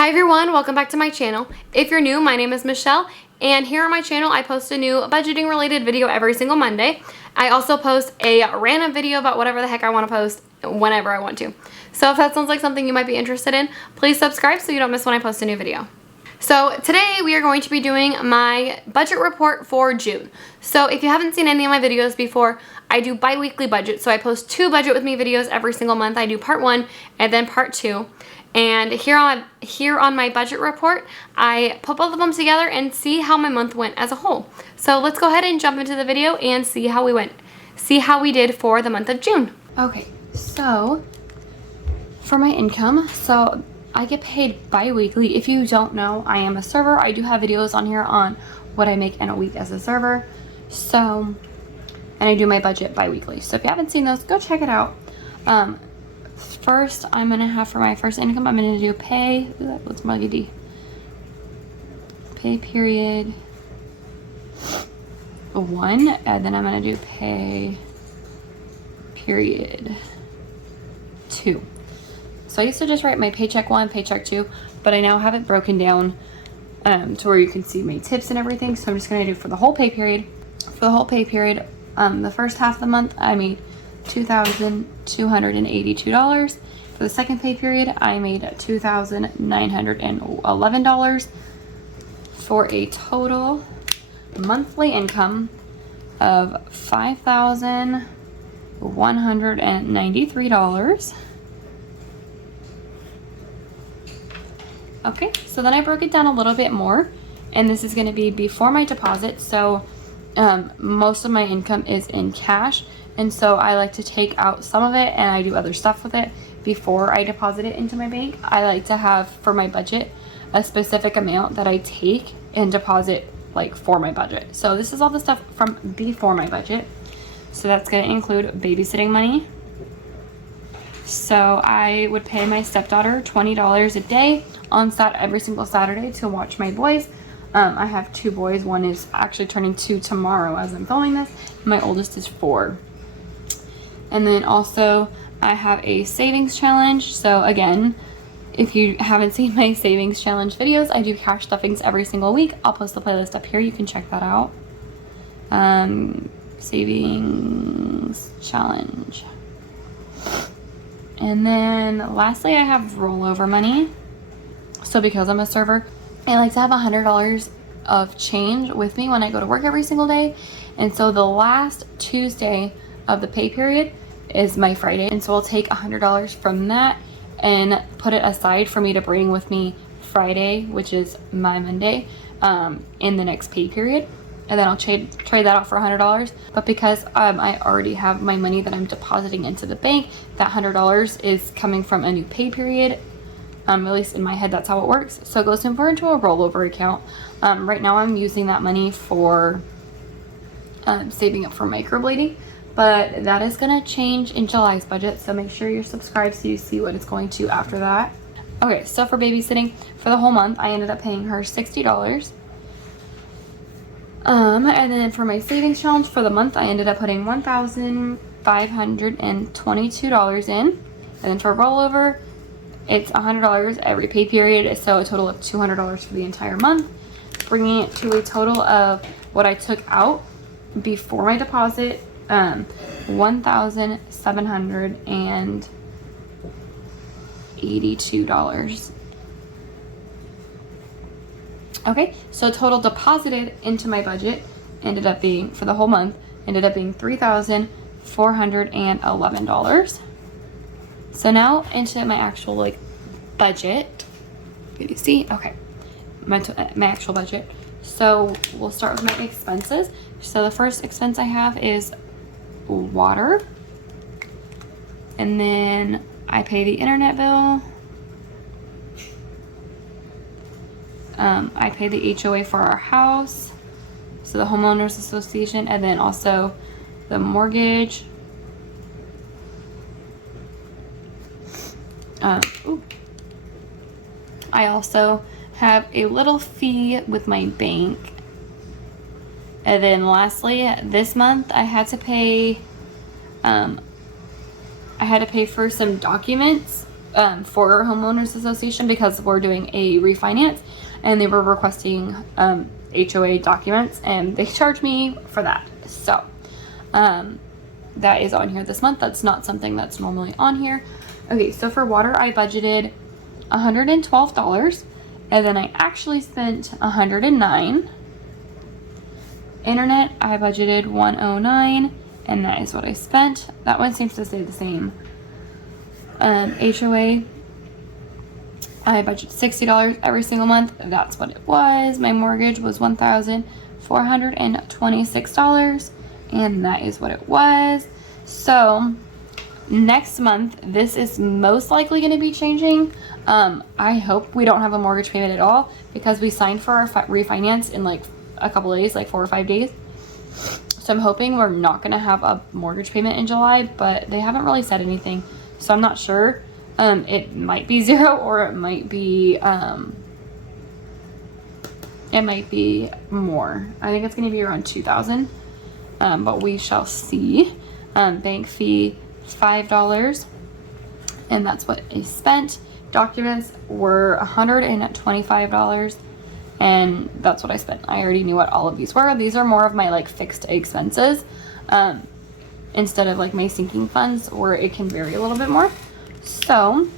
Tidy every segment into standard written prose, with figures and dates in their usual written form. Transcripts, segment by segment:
Hi everyone, welcome back to my channel. If you're new, my name is Michelle, and here on my channel I post a new budgeting related video every single Monday. I also post a random video about whatever the heck I want to post whenever I want to. So if that sounds like something you might be interested in, please subscribe so you don't miss when I post a new video. So today we are going to be doing my budget report for June. So if you haven't seen any of my videos before, I do bi-weekly budget. So I post 2 budget with me videos every single month. I do part 1 and then part 2. And here on my budget report, I put both of them together and see how my month went as a whole. So let's go ahead and jump into the video and see how we did for the month of June. Okay, so for my income, so I get paid bi-weekly. If you don't know, I am a server. I do have videos on here on what I make in a week as a server. So, and I do my budget bi-weekly. So if you haven't seen those, go check it out. First, I'm going to have for my first income, I'm going to do pay. Ooh, that looks more like a D. Pay period 1. And then I'm going to do pay period 2. So I used to just write my paycheck 1, paycheck 2, but I now have it broken down to where you can see my tips and everything. So I'm just going to do for the whole pay period. For the whole pay period, the first half of the month, I made $2,282. For the second pay period, I made $2,911 for a total monthly income of $5,193. Okay, so then I broke it down a little bit more, and this is going to be before my deposit. So most of my income is in cash, and so I like to take out some of it and I do other stuff with it before I deposit it into my bank. I like to have for my budget a specific amount that I take and deposit like for my budget. So this is all the stuff from before my budget. So that's going to include babysitting money. So I would pay my stepdaughter $20 a day on every single Saturday to watch my boys. I have 2 boys. One is actually turning 2 tomorrow as I'm filming this. My oldest is 4. And then also I have a savings challenge. So again, if you haven't seen my savings challenge videos, I do cash stuffings every single week. I'll post the playlist up here. You can check that out. Savings challenge. And then lastly, I have rollover money. So because I'm a server, I like to have $100 of change with me when I go to work every single day. And so the last Tuesday of the pay period is my Friday. And so I'll take $100 from that and put it aside for me to bring with me Friday, which is my Monday, in the next pay period. And then I'll trade that out for $100. But because I already have my money that I'm depositing into the bank, that $100 is coming from a new pay period. At least in my head, that's how it works. So it goes into a rollover account. Right now I'm using that money for saving up for microblading. But that is going to change in July's budget. So make sure you're subscribed so you see what it's going to after that. Okay, so for babysitting, for the whole month, I ended up paying her $60. And then for my savings challenge for the month, I ended up putting $1,522 in. And then for rollover, it's $100 every pay period, so a total of $200 for the entire month, bringing it to a total of what I took out before my deposit, $1,782. Okay, so total deposited into my budget ended up being, for the whole month, ended up being $3,411. So now into my actual budget. Can you see? Okay, my actual budget. So we'll start with my expenses. So the first expense I have is water, and then I pay the internet bill. I pay the HOA for our house, so the homeowners association, and then also the mortgage. I also have a little fee with my bank. And then lastly, this month I had to pay for some documents for our homeowners association because we're doing a refinance, and they were requesting HOA documents, and they charged me for that. So that is on here this month. That's not something that's normally on here. Okay, so for water I budgeted $112, and then I actually spent $109. Internet I budgeted $109, and that is what I spent. That one seems to stay the same. HOA I budgeted $60 every single month. That's what it was. My mortgage was $1,426, and that is what it was. So next month, this is most likely going to be changing. I hope we don't have a mortgage payment at all, because we signed for our refinance in like a couple days, like 4 or 5 days. So I'm hoping we're not going to have a mortgage payment in July, but they haven't really said anything, so I'm not sure. It might be 0, or it might be more. I think it's going to be around 2,000, but we shall see. Bank fee $5, and that's what I spent. Documents were $125, and that's what I spent. I already knew what all of these were. These are more of my like fixed expenses, instead of like my sinking funds, where it can vary a little bit more. So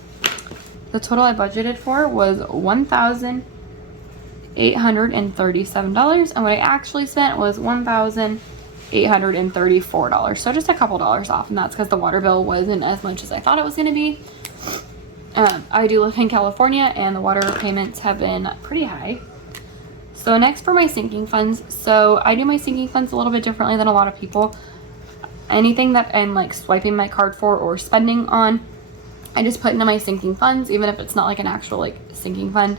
the total I budgeted for was $1,837, and what I actually spent was $1,834. So just a couple dollars off, and that's because the water bill wasn't as much as I thought it was going to be. I do live in California, and the water payments have been pretty high. So next for my sinking funds. So I do my sinking funds a little bit differently than a lot of people. Anything that I'm like swiping my card for or spending on, I just put into my sinking funds, even if it's not like an actual like sinking fund,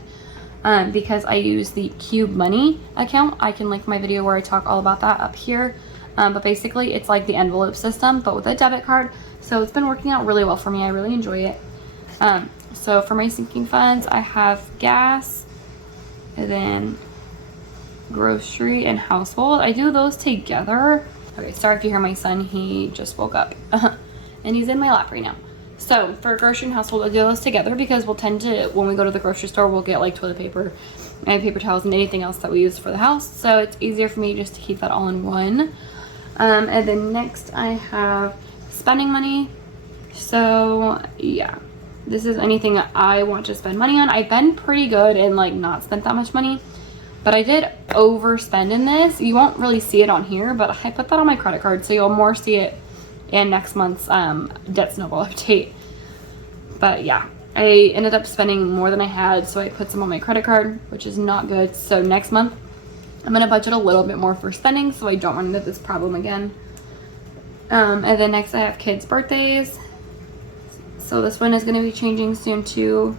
because I use the Cube Money account. I can link my video where I talk all about that up here. But basically it's like the envelope system, but with a debit card. So it's been working out really well for me. I really enjoy it. So for my sinking funds, I have gas, and then grocery and household. I do those together. Okay, sorry if you hear my son. He just woke up and he's in my lap right now. So for grocery and household, I do those together because we'll tend to, when we go to the grocery store, we'll get like toilet paper and paper towels and anything else that we use for the house. So it's easier for me just to keep that all in one. And then next I have spending money. So yeah, this is anything that I want to spend money on. I've been pretty good and like not spent that much money, but I did overspend in this. You won't really see it on here, but I put that on my credit card, so you'll more see it in next month's debt snowball update. But yeah, I ended up spending more than I had, so I put some on my credit card, which is not good. So next month I'm gonna budget a little bit more for spending, so I don't run into this problem again. And then next I have kids' birthdays. So this one is gonna be changing soon too.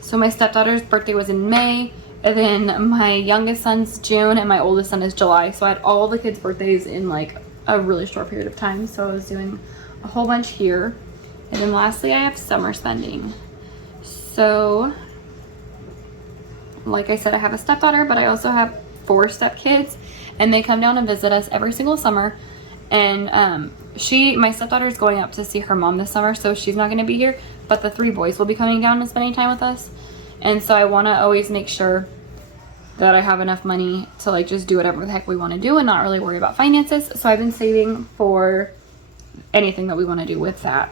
So my stepdaughter's birthday was in May, and then my youngest son's June, and my oldest son is July. So I had all the kids' birthdays in like a really short period of time. So I was doing a whole bunch here. And then lastly, I have summer spending. So like I said, I have a stepdaughter, but I also have 4 stepkids, and they come down and visit us every single summer. And my stepdaughter is going up to see her mom this summer, so she's not going to be here, but the 3 boys will be coming down and spending time with us. And so I want to always make sure that I have enough money to like just do whatever the heck we want to do and not really worry about finances. So I've been saving for anything that we want to do with that.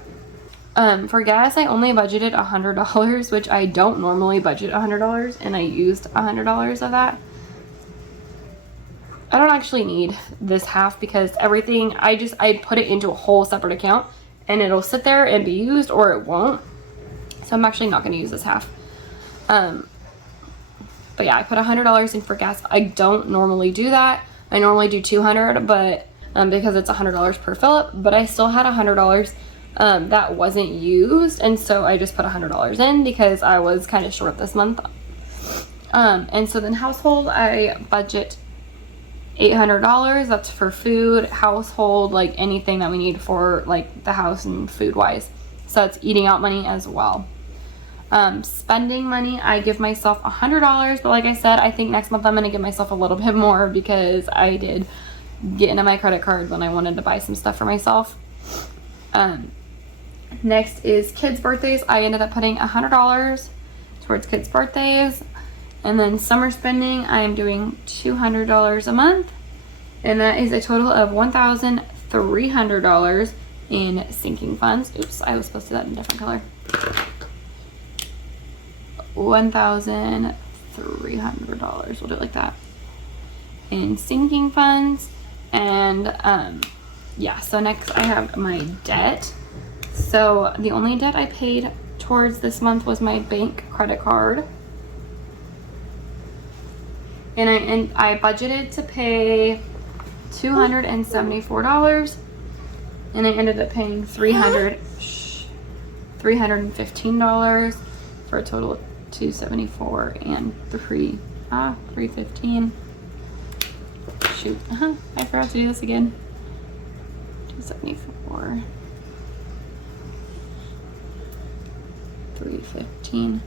For gas, I only budgeted $100, which I don't normally budget $100, and I used $100 of that. I don't actually need this half because everything, I put it into a whole separate account, and it'll sit there and be used, or it won't. So I'm actually not going to use this half. But yeah, I put $100 in for gas. I don't normally do that. I normally do $200, but because it's $100 per fill up, but I still had $100 that wasn't used, and so I just put $100 in because I was kind of short this month. And so then household, I budget $800. That's for food, household, like anything that we need for like the house and food wise. So it's eating out money as well. Spending money, I give myself $100, but like I said, I think next month I'm gonna give myself a little bit more because I did get into my credit card when I wanted to buy some stuff for myself. Next is kids' birthdays. I ended up putting $100 towards kids' birthdays. And then summer spending, I am doing $200 a month. And that is a total of $1,300 in sinking funds. Oops, I was supposed to do that in a different color. $1,300. We'll do it like that. In sinking funds. And yeah, so next I have my debt. So the only debt I paid towards this month was my bank credit card. And I budgeted to pay $274, and I ended up paying $315 for a total of $274 and $315. Shoot, I forgot to do this again. $274, $315,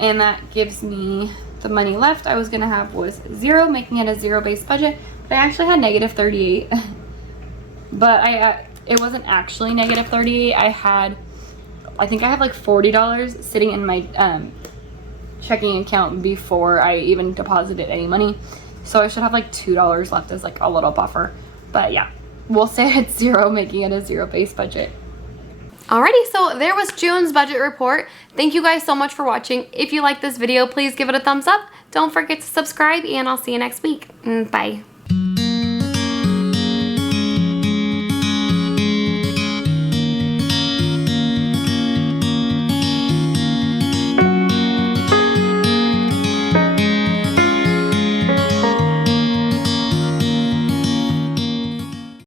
and that gives me the money left I was gonna have was $0, making it a zero-based budget. But I actually had negative 38. But it wasn't actually negative 38. I think I had like $40 sitting in my checking account before I even deposited any money. So I should have like $2 left as like a little buffer. But yeah, we'll say it's 0, making it a zero-based budget. Alrighty, so there was June's budget report. Thank you guys so much for watching. If you like this video, please give it a thumbs up. Don't forget to subscribe, and I'll see you next week. Bye.